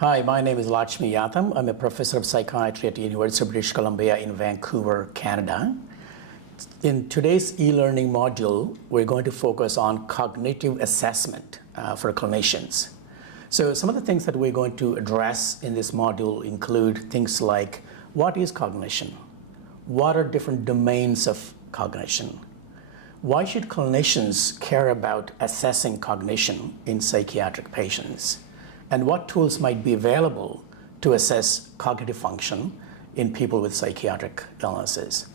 Hi, my name is Lakshmi Yatham. I'm a professor of psychiatry at the University of British Columbia in Vancouver, Canada. In today's e-learning module, we're going to focus on cognitive assessment for clinicians. So some of the things that we're going to address in this module include things like, what is cognition? What are different domains of cognition? Why should clinicians care about assessing cognition in psychiatric patients? And what tools might be available to assess cognitive function in people with psychiatric illnesses?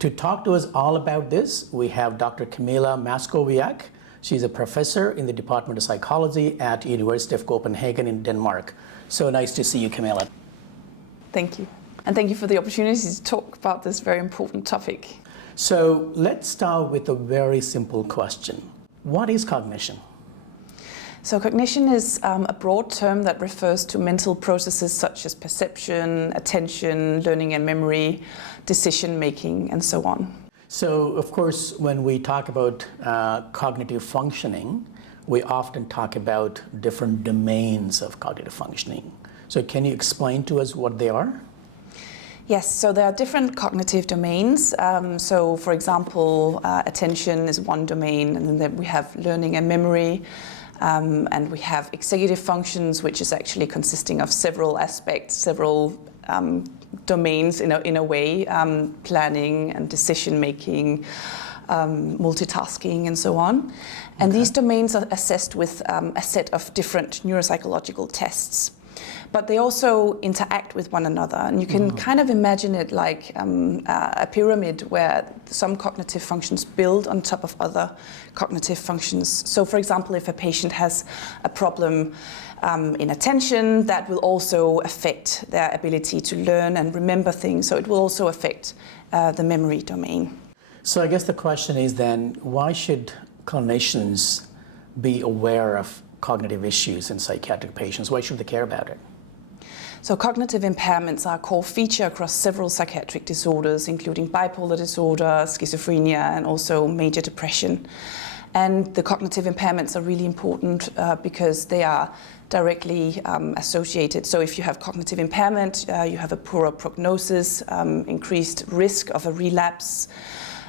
To talk to us all about this, we have Dr. Camilla Maskowiak. She's a professor in the Department of Psychology at University of Copenhagen in Denmark. So nice to see you, Camilla. Thank you. And thank you for the opportunity to talk about this very important topic. So let's start with a very simple question. What is cognition? So cognition is a broad term that refers to mental processes such as perception, attention, learning and memory, decision making, and so on. So, of course, when we talk about cognitive functioning, we often talk about different domains of cognitive functioning. So can you explain to us what they are? Yes, so there are different cognitive domains. So, for example, attention is one domain, and then we have learning and memory. And we have executive functions, which is actually consisting of several aspects, several domains in a way, planning and decision making, multitasking and so on. And these domains are assessed with a set of different neuropsychological tests. But they also interact with one another. And you can kind of imagine it like a pyramid where some cognitive functions build on top of other cognitive functions. So for example, if a patient has a problem in attention, that will also affect their ability to learn and remember things. So it will also affect the memory domain. So I guess the question is then, why should clinicians be aware of cognitive issues in psychiatric patients? Why should they care about it? So cognitive impairments are a core feature across several psychiatric disorders, including bipolar disorder, schizophrenia, and also major depression. And the cognitive impairments are really important because they are directly associated. So if you have cognitive impairment, you have a poorer prognosis, increased risk of a relapse.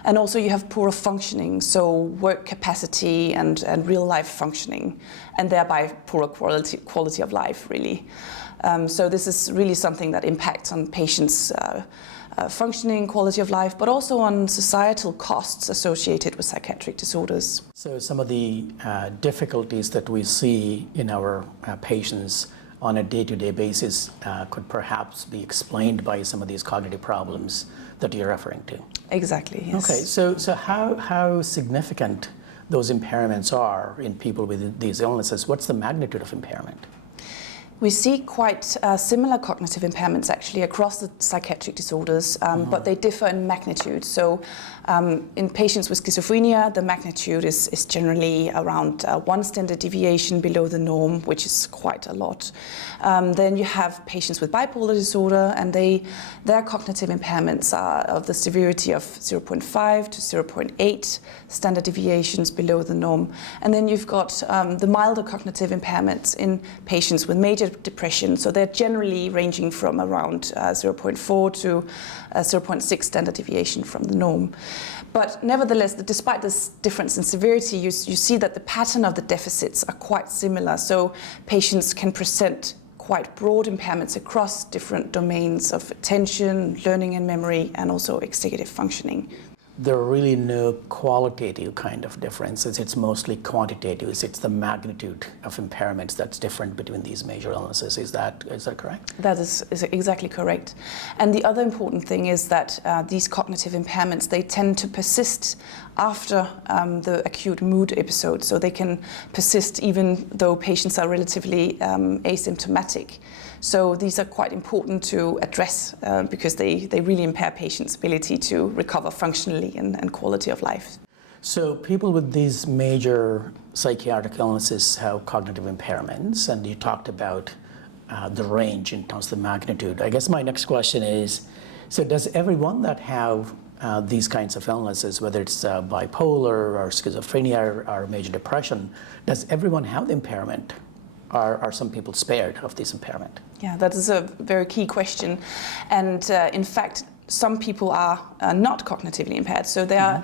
And also you have poorer functioning, so work capacity and real life functioning, and thereby poorer quality of life, really. So this is really something that impacts on patients' functioning, quality of life, but also on societal costs associated with psychiatric disorders. So some of the difficulties that we see in our patients on a day-to-day basis could perhaps be explained by some of these cognitive problems that you're referring to. Exactly, yes. Okay, so how significant those impairments are in people with these illnesses? What's the magnitude of impairment? We see quite similar cognitive impairments actually across the psychiatric disorders, but they differ in magnitude. So in patients with schizophrenia, the magnitude is generally around 1 standard deviation below the norm, which is quite a lot. Then you have patients with bipolar disorder, and their cognitive impairments are of the severity of 0.5 to 0.8 standard deviations below the norm. And then you've got the milder cognitive impairments in patients with major depression. So they're generally ranging from around 0.4 to 0.6 standard deviation from the norm. But nevertheless, despite this difference in severity, you see that the pattern of the deficits are quite similar. So patients can present quite broad impairments across different domains of attention, learning and memory, and also executive functioning. There are really no qualitative kind of differences. It's mostly quantitative. It's the magnitude of impairments that's different between these major illnesses. Is that correct? That is exactly correct. And the other important thing is that these cognitive impairments, they tend to persist after the acute mood episode. So they can persist even though patients are relatively asymptomatic. So these are quite important to address because they really impair patients' ability to recover functionally and quality of life. So people with these major psychiatric illnesses have cognitive impairments, and you talked about the range in terms of the magnitude. I guess my next question is, so does everyone that have these kinds of illnesses, whether it's bipolar or schizophrenia or major depression, does everyone have the impairment? are some people spared of this impairment? Yeah, that is a very key question. And in fact, some people are not cognitively impaired. So there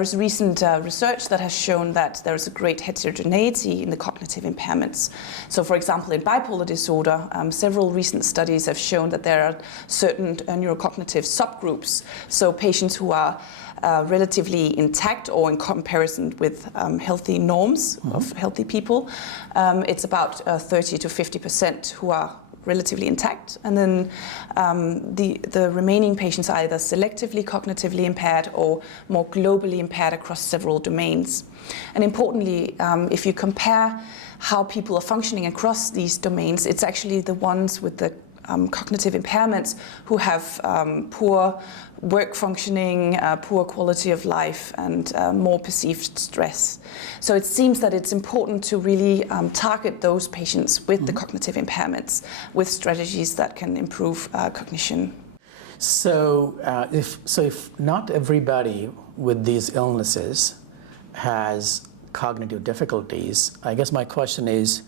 is recent research that has shown that there is a great heterogeneity in the cognitive impairments. So for example, in bipolar disorder, several recent studies have shown that there are certain neurocognitive subgroups. So patients who are relatively intact or in comparison with healthy norms of healthy people, it's about 30 to 50% who are relatively intact, and then the remaining patients are either selectively cognitively impaired or more globally impaired across several domains. And importantly, if you compare how people are functioning across these domains, it's actually the ones with the cognitive impairments who have poor work functioning, poor quality of life, and more perceived stress. So it seems that it's important to really target those patients with the cognitive impairments with strategies that can improve cognition. So, if not everybody with these illnesses has cognitive difficulties, I guess my question is,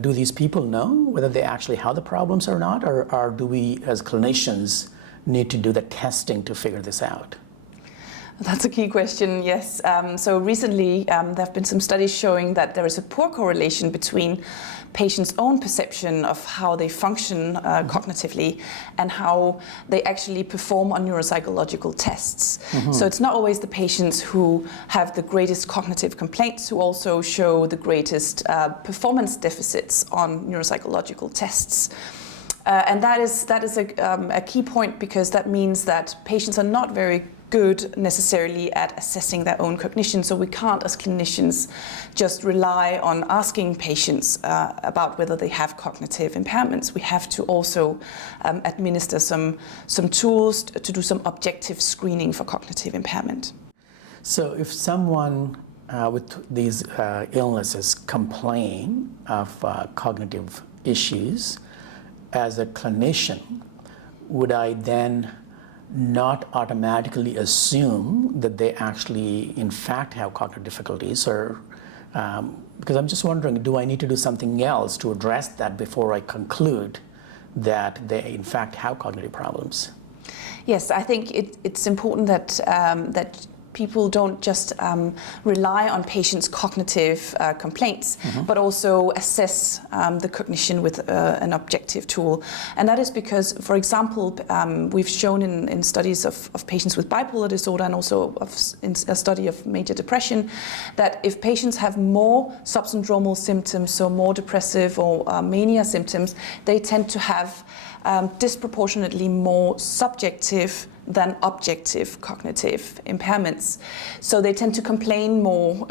do these people know whether they actually have the problems or not, or do we as clinicians need to do the testing to figure this out? That's a key question, yes. So recently there have been some studies showing that there is a poor correlation between patients' own perception of how they function cognitively and how they actually perform on neuropsychological tests. So it's not always the patients who have the greatest cognitive complaints who also show the greatest performance deficits on neuropsychological tests. And that is a key point, because that means that patients are not very good necessarily at assessing their own cognition. So we can't, as clinicians, just rely on asking patients about whether they have cognitive impairments. We have to also administer some tools to do some objective screening for cognitive impairment. So if someone with these illnesses complain of cognitive issues, as a clinician, would I then not automatically assume that they actually, in fact, have cognitive difficulties? Or because I'm just wondering, do I need to do something else to address that before I conclude that they, in fact, have cognitive problems? Yes, I think it's important that people don't just rely on patients' cognitive complaints, but also assess the cognition with an objective tool. And that is because, for example, we've shown in studies of patients with bipolar disorder and also in a study of major depression, that if patients have more subsyndromal symptoms, so more depressive or mania symptoms, they tend to have disproportionately more subjective than objective cognitive impairments. So they tend to complain more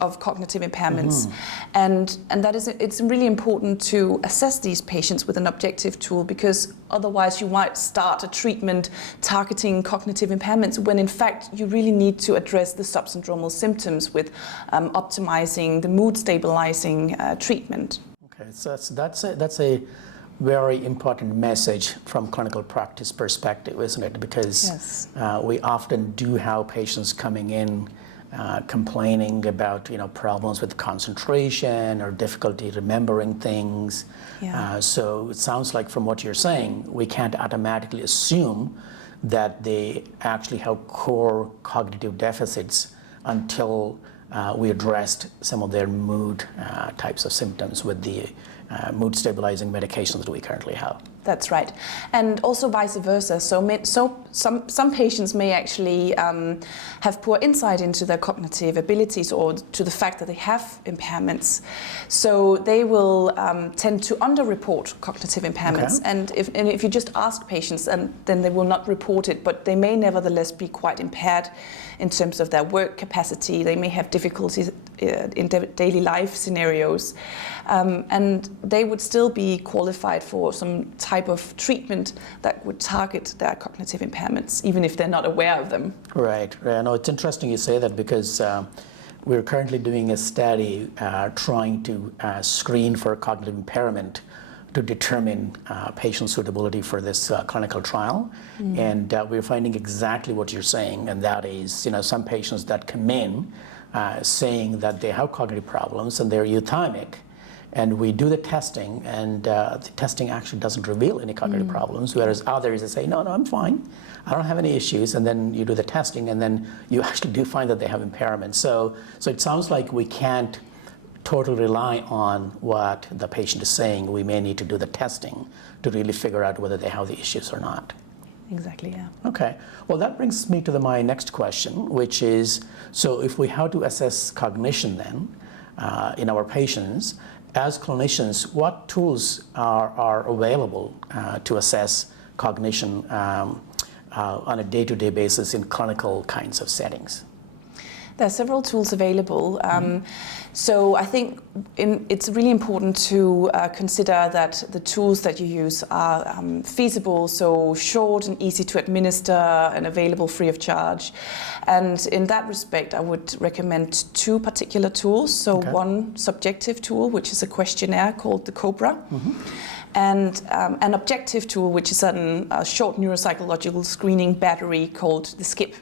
of cognitive impairments. And that is, it's really important to assess these patients with an objective tool, because otherwise you might start a treatment targeting cognitive impairments when in fact you really need to address the subsyndromal symptoms with optimizing the mood stabilizing treatment. Okay, so that's a very important message from clinical practice perspective, isn't it? Because Yes. We often do have patients coming in complaining about problems with concentration or difficulty remembering things. Yeah. So it sounds like from what you're saying, we can't automatically assume that they actually have core cognitive deficits until we addressed some of their mood types of symptoms with the mood stabilizing medications that we currently have. That's right. And also vice versa. So some patients may actually have poor insight into their cognitive abilities or to the fact that they have impairments. So they will tend to underreport cognitive impairments. Okay. And if you just ask patients, and then they will not report it, but they may nevertheless be quite impaired in terms of their work capacity. They may have difficulties in daily life scenarios. And they would still be qualified for some type of treatment that would target their cognitive impairments, even if they're not aware of them. Right. No, it's interesting you say that, because we're currently doing a study trying to screen for cognitive impairment to determine patient suitability for this clinical trial. And we're finding exactly what you're saying, and that is, some patients that come in saying that they have cognitive problems and they're euthymic, and we do the testing, and the testing actually doesn't reveal any cognitive problems, whereas others they say, no, I'm fine, I don't have any issues, and then you do the testing, and then you actually do find that they have impairment. So it sounds like we can't totally rely on what the patient is saying. We may need to do the testing to really figure out whether they have the issues or not. Exactly, yeah. Okay, well that brings me to my next question, which is, so if we have to assess cognition then in our patients, as clinicians, what tools are available to assess cognition on a day-to-day basis in clinical kinds of settings? There are several tools available. So I think it's really important to consider that the tools that you use are feasible, so short and easy to administer and available free of charge. And in that respect, I would recommend two particular tools. So one subjective tool, which is a questionnaire called the COBRA. And an objective tool, which is a short neuropsychological screening battery called the SCIP.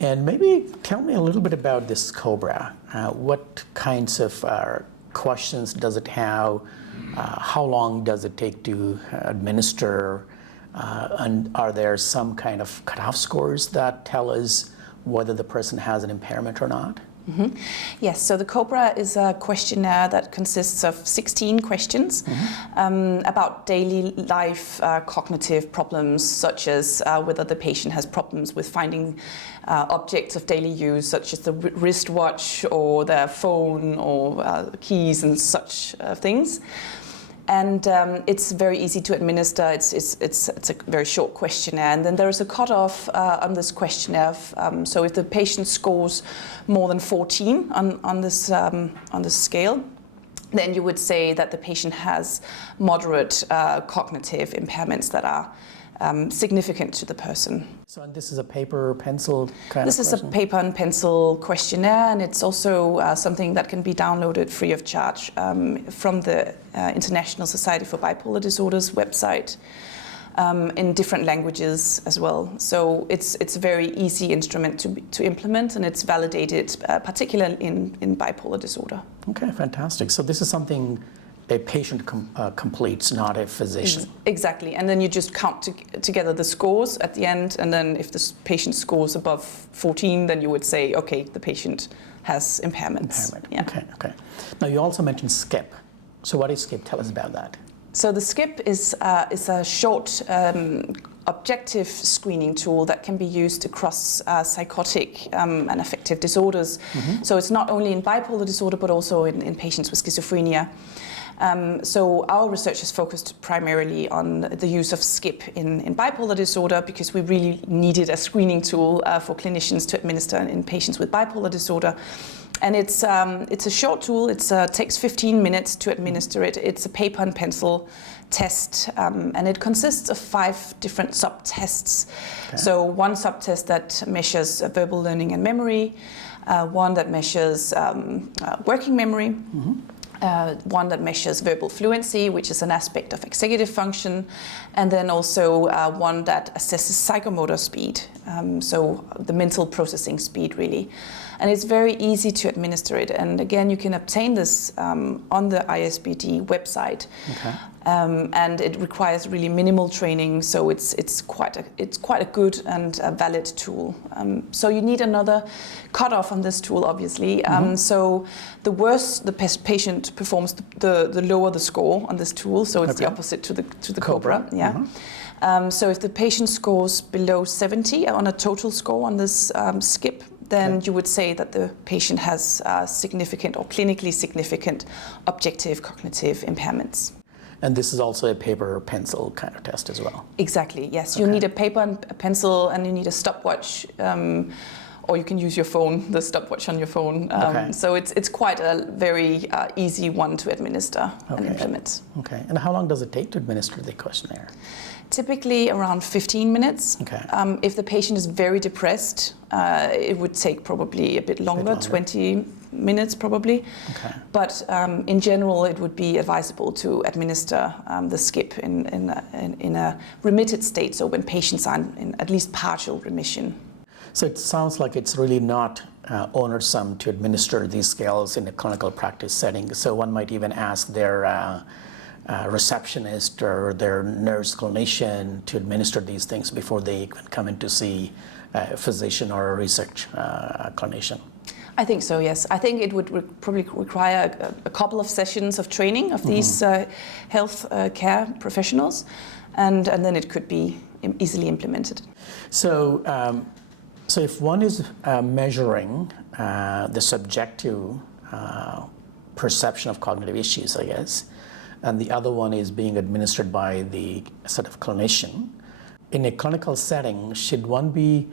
And maybe tell me a little bit about this COBRA. What kinds of questions does it have? How long does it take to administer? And are there some kind of cutoff scores that tell us whether the person has an impairment or not? Yes, so the COBRA is a questionnaire that consists of 16 questions about daily life cognitive problems, such as whether the patient has problems with finding objects of daily use, such as the wristwatch or their phone or keys and such things. And it's very easy to administer. It's a very short questionnaire, and then there is a cutoff on this questionnaire. So if the patient scores more than 14 on this scale, then you would say that the patient has moderate cognitive impairments that are significant to the person. So this is a paper, pencil kind This of is a question? paper and pencil questionnaire, and it's also something that can be downloaded free of charge from the International Society for Bipolar Disorders website in different languages as well. So it's a very easy instrument to implement, and it's validated particularly in bipolar disorder. Okay, fantastic. So this is something a patient completes, not a physician. Exactly, and then you just count together the scores at the end, and then if the patient scores above 14, then you would say, okay, the patient has impairments. Yeah. Okay. Now you also mentioned SCIP. So what is SCIP? Tell us about that. So the SCIP is a short objective screening tool that can be used across psychotic and affective disorders. So it's not only in bipolar disorder, but also in patients with schizophrenia. So our research is focused primarily on the use of SCIP in bipolar disorder, because we really needed a screening tool for clinicians to administer in patients with bipolar disorder. And it's a short tool. It takes 15 minutes to administer it. It's a paper and pencil test, and it consists of 5 different subtests. Okay. So one subtest that measures verbal learning and memory, one that measures working memory, one that measures verbal fluency, which is an aspect of executive function, and then also one that assesses psychomotor speed, so the mental processing speed really. And it's very easy to administer it. And again, you can obtain this on the ISBD website. Okay. And it requires really minimal training, so it's quite a good and a valid tool. So you need another cutoff on this tool, obviously. So the worse the patient performs, the lower the score on this tool. So it's the opposite to the COBRA. Yeah. So if the patient scores below 70 on a total score on this SCIP, then you would say that the patient has significant or clinically significant objective cognitive impairments. And this is also a paper or pencil kind of test as well? Exactly, yes. You need a paper and a pencil, and you need a stopwatch, or you can use your phone, the stopwatch on your phone. So it's quite a very easy one to administer and implement. Okay, and how long does it take to administer the questionnaire? Typically around 15 minutes. Okay. If the patient is very depressed, it would take probably a bit longer, 20 minutes probably. Okay. But in general, it would be advisable to administer the SCIP in a remitted state, so when patients are in at least partial remission. So it sounds like it's really not onersome to administer these scales in a clinical practice setting. So one might even ask their receptionist or their nurse clinician to administer these things before they even come in to see a physician or a research clinician. I think so, yes. I think it would probably require a couple of sessions of training of these health care professionals, and then it could be easily implemented. So, so if one is measuring the subjective perception of cognitive issues, I guess, and the other one is being administered by the sort of clinician, in a clinical setting, should one be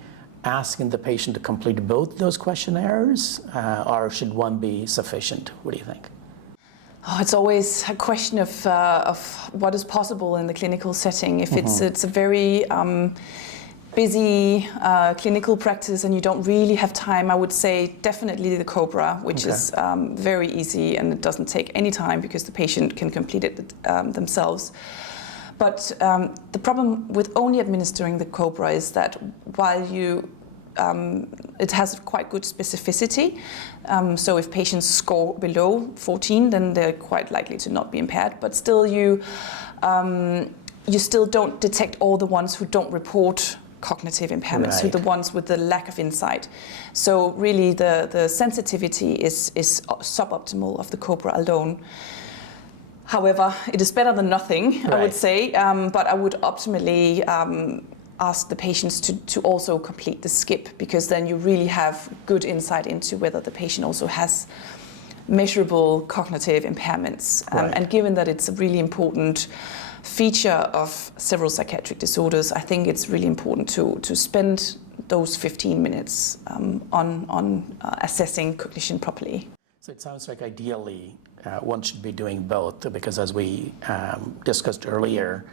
asking the patient to complete both those questionnaires, or should one be sufficient? What do you think? Oh, it's always a question of what is possible in the clinical setting. If it's a very busy clinical practice and you don't really have time, I would say definitely the COBRA, which is very easy and it doesn't take any time because the patient can complete it themselves. But the problem with only administering the COBRA is that while it has quite good specificity, so if patients score below 14, then they're quite likely to not be impaired. But still, you still don't detect all the ones who don't report cognitive impairments, so the ones with the lack of insight. So really, the sensitivity is suboptimal of the COBRA alone. However, it is better than nothing, I would say, but I would optimally ask the patients to also complete the skip, because then you really have good insight into whether the patient also has measurable cognitive impairments. And given that it's a really important feature of several psychiatric disorders, I think it's really important to spend those 15 minutes on assessing cognition properly. So it sounds like ideally one should be doing both, because as we discussed earlier,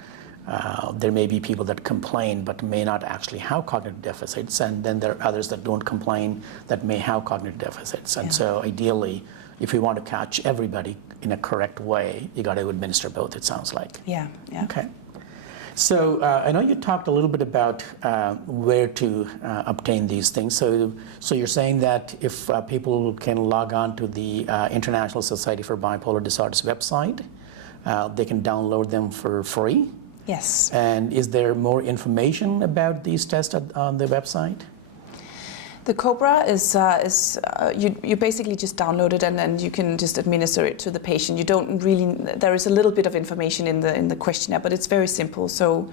there may be people that complain but may not actually have cognitive deficits, and then there are others that don't complain that may have cognitive deficits. And so ideally, if we want to catch everybody in a correct way, you got to administer both, it sounds like. Yeah. Okay. So I know you talked a little bit about where to obtain these things. So you're saying that if people can log on to the International Society for Bipolar Disorders website, they can download them for free? Yes. And is there more information about these tests on the website? The COBRA is you basically just download it and you can just administer it to the patient. You don't really, there is a little bit of information in the questionnaire, but it's very simple, so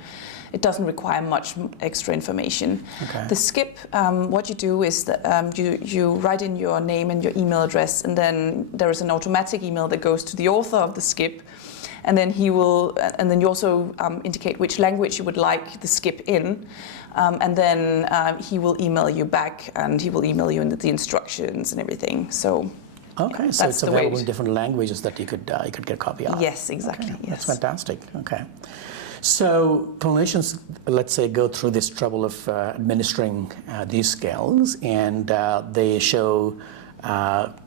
it doesn't require much extra information. Okay. The skip, what you do is that you write in your name and your email address, and then there is an automatic email that goes to the author of the skip. And then then you also indicate which language you would like the skip in, and then he will email you back, and he will email you in the instructions and everything. So okay, so it's available in different languages that you could get a copy of. Yes, exactly. Okay, yes. That's fantastic. Okay, so clinicians, let's say, go through this trouble of administering these scales, and they show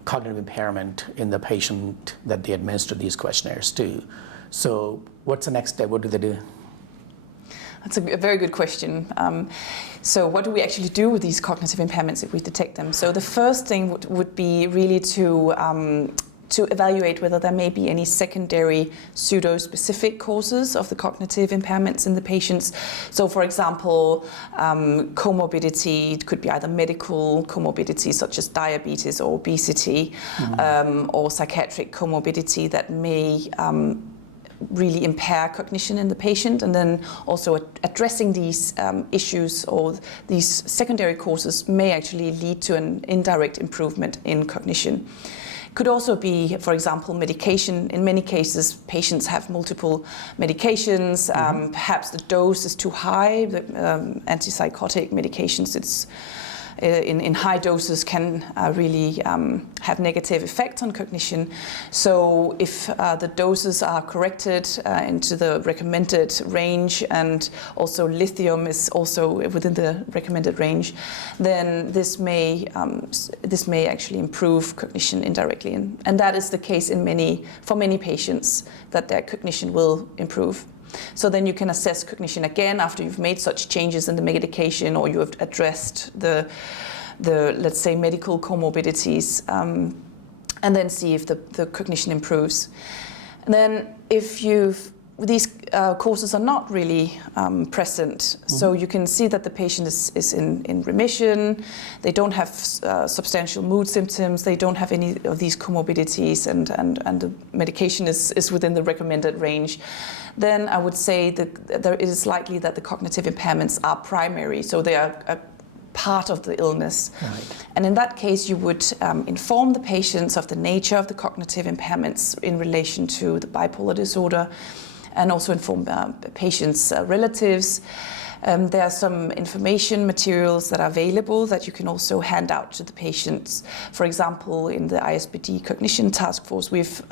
cognitive impairment in the patient that they administer these questionnaires to. So what's the next step? What do they do? That's a very good question. So what do we actually do with these cognitive impairments if we detect them? So the first thing would be really to evaluate whether there may be any secondary pseudo-specific causes of the cognitive impairments in the patients. So for example, comorbidity, it could be either medical comorbidity such as diabetes or obesity, or psychiatric comorbidity that may really impair cognition in the patient, and then also addressing these issues or these secondary causes may actually lead to an indirect improvement in cognition. Could also be, for example, medication. In many cases, patients have multiple medications. Perhaps the dose is too high. The antipsychotic medications, in high doses can really have negative effects on cognition. So if the doses are corrected into the recommended range, and also lithium is also within the recommended range, then this may actually improve cognition indirectly, and that is the case for many patients, that their cognition will improve. So then you can assess cognition again after you've made such changes in the medication or you have addressed the let's say, medical comorbidities, and then see if the cognition improves. And then if these causes are not really present, so you can see that the patient is in remission, they don't have substantial mood symptoms, they don't have any of these comorbidities, and the medication is within the recommended range, then I would say that it is likely that the cognitive impairments are primary, so they are a part of the illness. Right. And in that case, you would inform the patients of the nature of the cognitive impairments in relation to the bipolar disorder, and also inform patients' relatives. There are some information materials that are available that you can also hand out to the patients. For example, in the ISBD Cognition Task Force, we've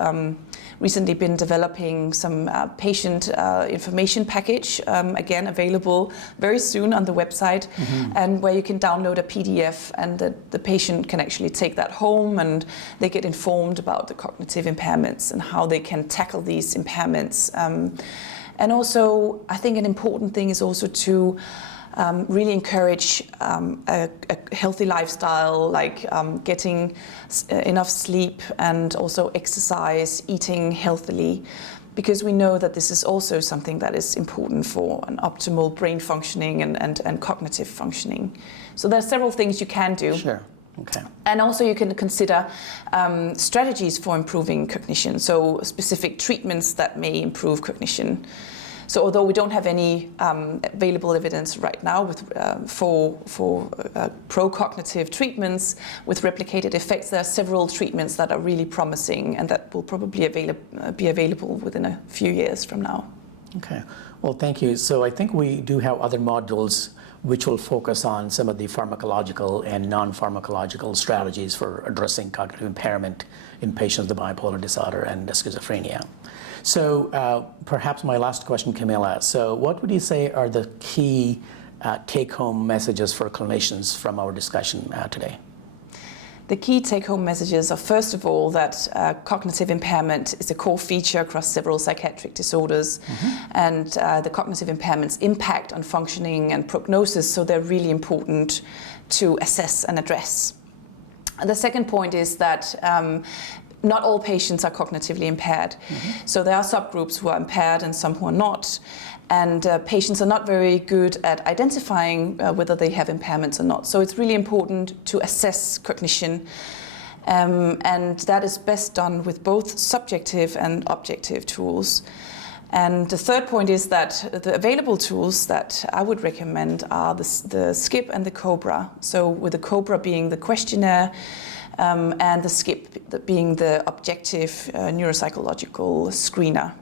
recently been developing some patient information package, again available very soon on the website, and where you can download a PDF, and the patient can actually take that home, and they get informed about the cognitive impairments and how they can tackle these impairments. And also, I think an important thing is also to really encourage a healthy lifestyle, like getting enough sleep and also exercise, eating healthily, because we know that this is also something that is important for an optimal brain functioning and cognitive functioning. So there are several things you can do. Sure. Okay. And also you can consider strategies for improving cognition, so specific treatments that may improve cognition. So although we don't have any available evidence right now for pro-cognitive treatments with replicated effects, there are several treatments that are really promising and that will probably be available within a few years from now. Okay. Well, thank you. So I think we do have other modules which will focus on some of the pharmacological and non-pharmacological strategies for addressing cognitive impairment in patients with bipolar disorder and schizophrenia. So perhaps my last question, Camilla. So what would you say are the key take-home messages for clinicians from our discussion today? The key take-home messages are, first of all, that cognitive impairment is a core feature across several psychiatric disorders, and the cognitive impairments impact on functioning and prognosis, so they're really important to assess and address. And the second point is that not all patients are cognitively impaired. So there are subgroups who are impaired and some who are not. And patients are not very good at identifying whether they have impairments or not. So it's really important to assess cognition. And that is best done with both subjective and objective tools. And the third point is that the available tools that I would recommend are the SCIP and the COBRA. So with the COBRA being the questionnaire, and the SCIP being the objective neuropsychological screener.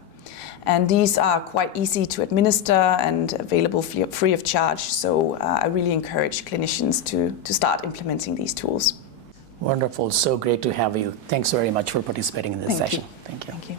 And these are quite easy to administer and available free of charge. So I really encourage clinicians to start implementing these tools. Wonderful. So great to have you. Thanks very much for participating in this session. Thank you. Thank you.